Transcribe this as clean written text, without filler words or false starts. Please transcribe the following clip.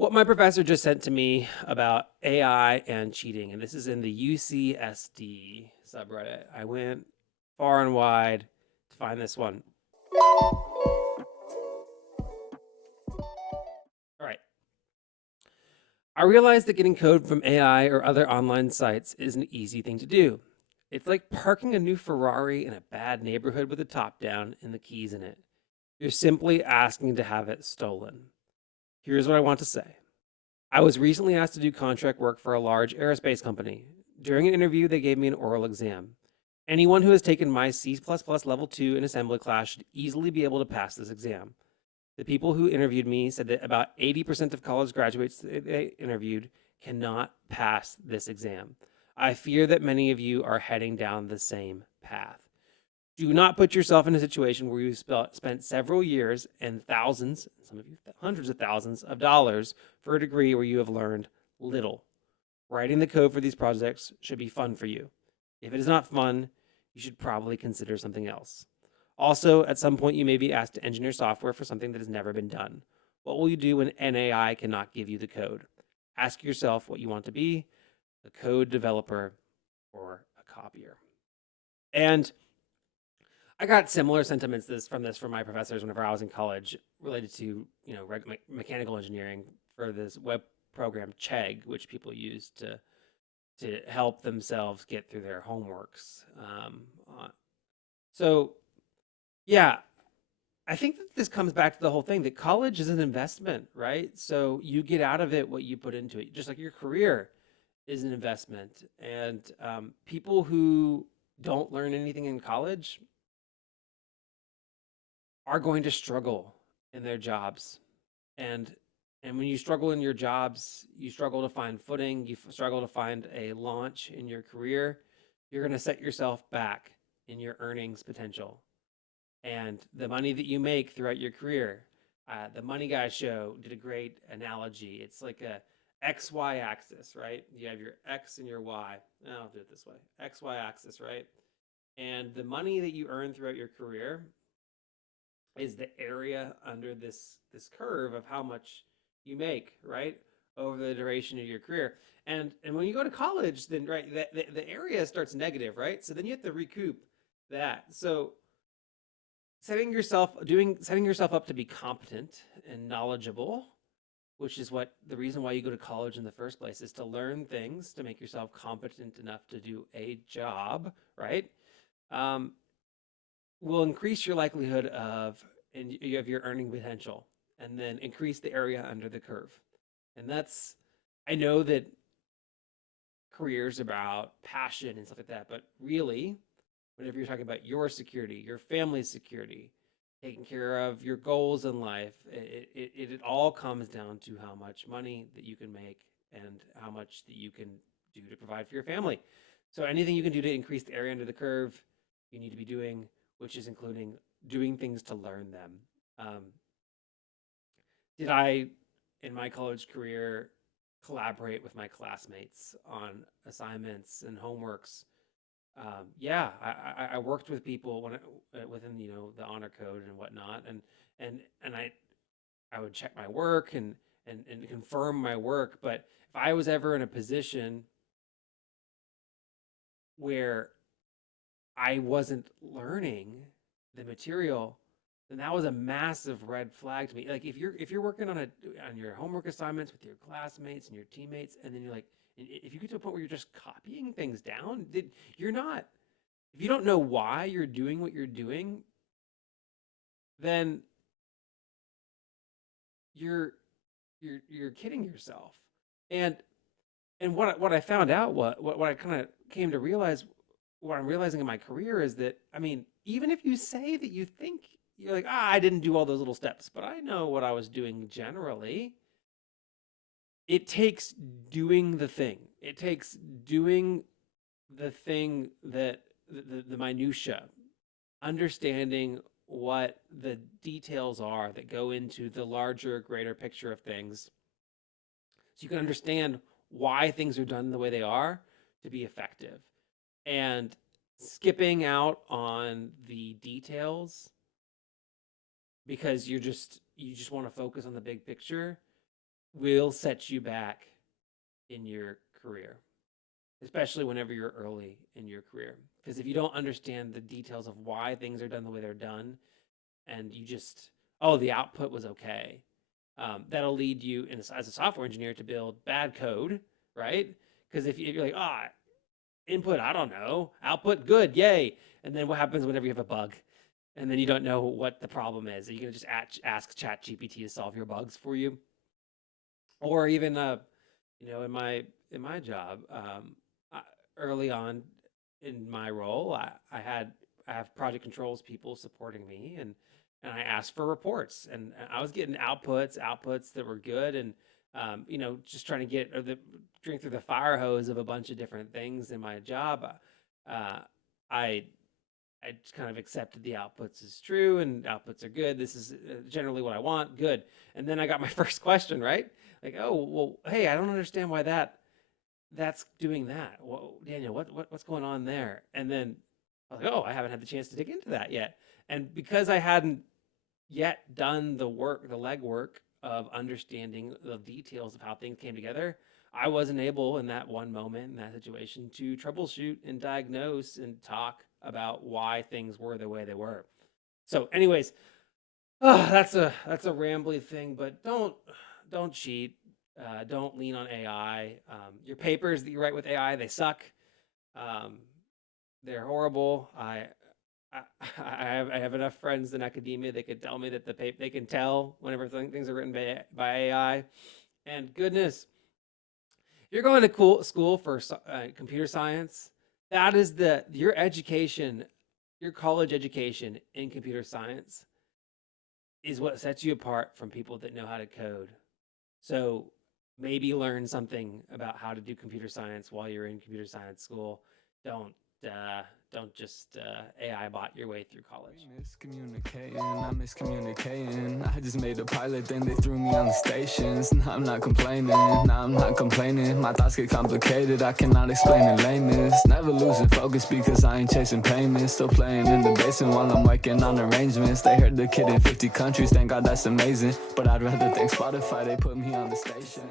What my professor just sent to me about AI and cheating, and this is in the UCSD subreddit. I went far and wide to find this one. All right. I realized that getting code from AI or other online sites is an easy thing to do. It's like parking a new Ferrari in a bad neighborhood with the top down and the keys in it. You're simply asking to have it stolen. Here's what I want to say. I was recently asked to do contract work for a large aerospace company. During an interview, they gave me an oral exam. Anyone who has taken my C++ level 2 in assembly class should easily be able to pass this exam. The people who interviewed me said that about 80% of college graduates they interviewed cannot pass this exam. I fear that many of you are heading down the same path. Do not put yourself in a situation where you spent several years and thousands, some of you hundreds of thousands of dollars for a degree where you have learned little. Writing the code for these projects should be fun for you. If it is not fun, you should probably consider something else. Also, at some point, you may be asked to engineer software for something that has never been done. What will you do when NAI cannot give you the code? Ask yourself what you want to be, a code developer or a copier. And I got similar sentiments from my professors whenever I was in college related to mechanical engineering for this web program Chegg, which people use to help themselves get through their homeworks. So yeah, I think that this comes back to the whole thing that college is an investment, right? So you get out of it what you put into it, just like your career is an investment. And people who don't learn anything in college are going to struggle in their jobs. And and when you struggle in your jobs, you struggle to find footing, you struggle to find a launch in your career, you're going to set yourself back in your earnings potential. And the money that you make throughout your career, the Money Guy show did a great analogy. It's like a XY axis, right? You have your X and your Y. I'll do it this way. XY axis, right? And the money that you earn throughout your career is the area under this curve of how much you make, right, over the duration of your career. And when you go to college, then right, the area starts negative, right? So then you have to recoup that. So setting yourself up to be competent and knowledgeable, which is what the reason why you go to college in the first place is to learn things to make yourself competent enough to do a job, right? Um, will increase your likelihood of and you have your earning potential and then increase the area under the curve. And that's I know that careers about passion and stuff like that, but really, whenever you're talking about your security, your family's security, taking care of your goals in life, it all comes down to how much money that you can make and how much that you can do to provide for your family. So anything you can do to increase the area under the curve, you need to be doing, which is including doing things to learn them. Um, did I, in my college career, collaborate with my classmates on assignments and homeworks? Yeah, I worked with people within the honor code and whatnot, and I would check my work and confirm my work. But if I was ever in a position where I wasn't learning the material, then that was a massive red flag to me. Like if you're working on your homework assignments with your classmates and your teammates, and then you're like, if you get to a point where you're just copying things down, you're not. If you don't know why you're doing what you're doing, then you're you're kidding yourself. And what I found out what I kind of came to realize what I'm realizing in my career is that I mean, even if you say that you think you're like, I didn't do all those little steps, but I know what I was doing generally. It takes doing the thing. It takes doing the thing that the minutia, understanding what the details are that go into the larger, greater picture of things, so you can understand why things are done the way they are to be effective. And skipping out on the details because you just want to focus on the big picture will set you back in your career, especially whenever you're early in your career. Because if you don't understand the details of why things are done the way they're done, and you just, oh, the output was okay, that'll lead you as a software engineer to build bad code, right? Because if you're like, ah, input, I don't know, output, good, yay. And then what happens whenever you have a bug? And then you don't know what the problem is. Are you going to just ask ChatGPT to solve your bugs for you? Or even, in my job, early on in my role, I have project controls people supporting me, and I asked for reports, and I was getting outputs that were good, and just trying to drink through the fire hose of a bunch of different things in my job. Uh, I I just kind of accepted the outputs as true, and outputs are good. This is generally what I want. Good. And then I got my first question, right? Like, oh, well, hey, I don't understand why that's doing that. Well, Daniel, what's going on there? And then I was like, oh, I haven't had the chance to dig into that yet. And because I hadn't yet done the legwork of understanding the details of how things came together, I wasn't able in that one moment, in that situation, to troubleshoot and diagnose and talk about why things were the way they were. So, anyways, that's a rambly thing, but don't cheat. Don't lean on AI. Your papers that you write with AI, they suck. Um, they're horrible. I have enough friends in academia that could tell me that they can tell whenever things are written by AI. And goodness, if you're going to school for computer science, that is your education, your college education in computer science is what sets you apart from people that know how to code. So maybe learn something about how to do computer science while you're in computer science school. Don't just AI bot your way through college. I'm miscommunicating. I just made a pilot, then they threw me on the stations. Now I'm not complaining, My thoughts get complicated, I cannot explain in lameness. Never losing focus because I ain't chasing payments. Still playing in the basement while I'm working on arrangements. They heard the kid in 50 countries, thank God that's amazing. But I'd rather thank Spotify, they put me on the station.